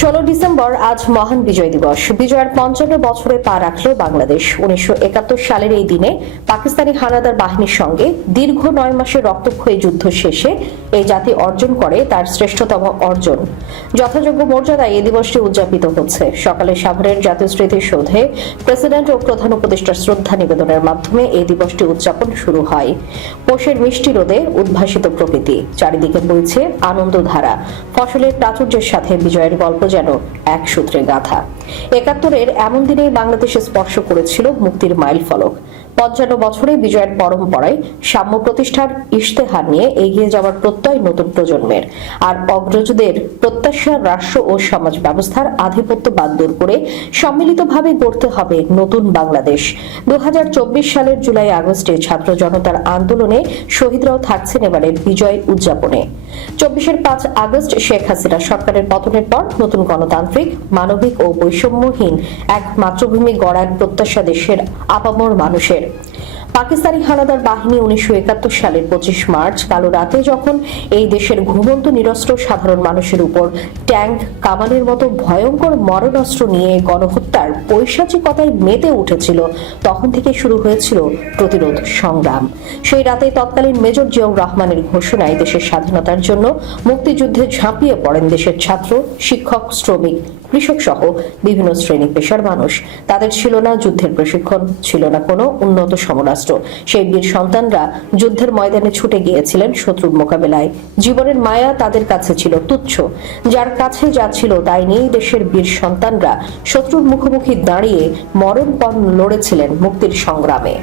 16 December আজ মহান বিজয় দিবস। বিজয়ের 55 বছরে পা রাখল বাংলাদেশ। 1971 সালের এই দিনে পাকিস্তানি হানাদার বাহিনীর সঙ্গে দীর্ঘ 9 মাসের রক্তক্ষয়ী যুদ্ধ শেষে এই জাতি অর্জন করে তার শ্রেষ্ঠতম অর্জন। যথাযোগ্য মর্যাদায় এই দিবসটি উদযাপিত হচ্ছে। সকালে সাভারের জাতীয় স্মৃতিসৌধে প্রেসিডেন্ট ও প্রধান উপদেষ্টার শ্রদ্ধা নিবেদনের মাধ্যমে এই দিবসটি উদযাপন শুরু হয়। পৌষের মিষ্টি রোদে উদ্ভাসিত প্রকৃতি, চারিদিকে বইছে আনন্দধারা। ফসলের প্রাচুর্যের সাথে বিজয়ের গল্প যেন এক সূত্রে গাথা। 71-এর এমন দিনেই বাংলাদেশে স্পর্শ করেছিল মুক্তির মাইল ফলক। 55 বছরে বিজয়ের পরম্পরায় সাম্য প্রতিষ্ঠার ইশতেহার নিয়ে এগিয়ে যাওয়ার প্রত্যয় নতুন প্রজন্মের। আর অগ্রজদের প্রত্যাশা রাষ্ট্র ও সমাজ ব্যবস্থার আধিপত্যবাদ দূর করে সম্মিলিতভাবে গড়তে হবে নতুন বাংলাদেশ। 2024 সালের জুলাই আগস্টে ছাত্র জনতার আন্দোলনে শহীদরাও থাকছেন এবারের বিজয় উদযাপনে। 24-এর 5 আগস্ট শেখ হাসিনা সরকারের পতনের পর নতুন গণতান্ত্রিক, মানবিক ও বৈষম্যহীন এক মাতৃভূমি গড়ার প্রত্যাশা দেশের আপামর মানুষের। পাকিস্তানি হানাদার বাহিনী 1971 সালের 25 মার্চ কালো রাতে যখন এই দেশের ঘুমন্ত নিরস্ত্র সাধারণ মানুষের উপর ট্যাঙ্ক, কামানের মতো ভয়ঙ্কর মরণাস্ত্র নিয়ে গণহত্যার পৈশাচিকতায় মেতে উঠেছিল, তখন থেকে শুরু হয়েছিল প্রতিরোধ সংগ্রাম। সেই রাতে তৎকালীন মেজর জিয়াউর রহমানের ঘোষণায় দেশের স্বাধীনতার জন্য মুক্তিযুদ্ধে ঝাঁপিয়ে পড়েন দেশের ছাত্র, শিক্ষক, শ্রমিক, কৃষক সহ বিভিন্ন শ্রেণী পেশার মানুষ। তাদের ছিল না যুদ্ধের প্রশিক্ষণ, ছিল না কোনো উন্নত সমরাস্ত্র। সেই বীর সন্তানরা যুদ্ধের ময়দানে ছুটে গিয়েছিলেন শত্রুর মোকাবেলায়। জীবনের মায়া তাদের কাছে ছিল তুচ্ছ। যার কাছে যা ছিল তাই নিয়েই দেশের বীর সন্তানরা শত্রুর মুখোমুখি দাঁড়িয়ে মরণপণ লড়েছিলেন মুক্তির সংগ্রামে।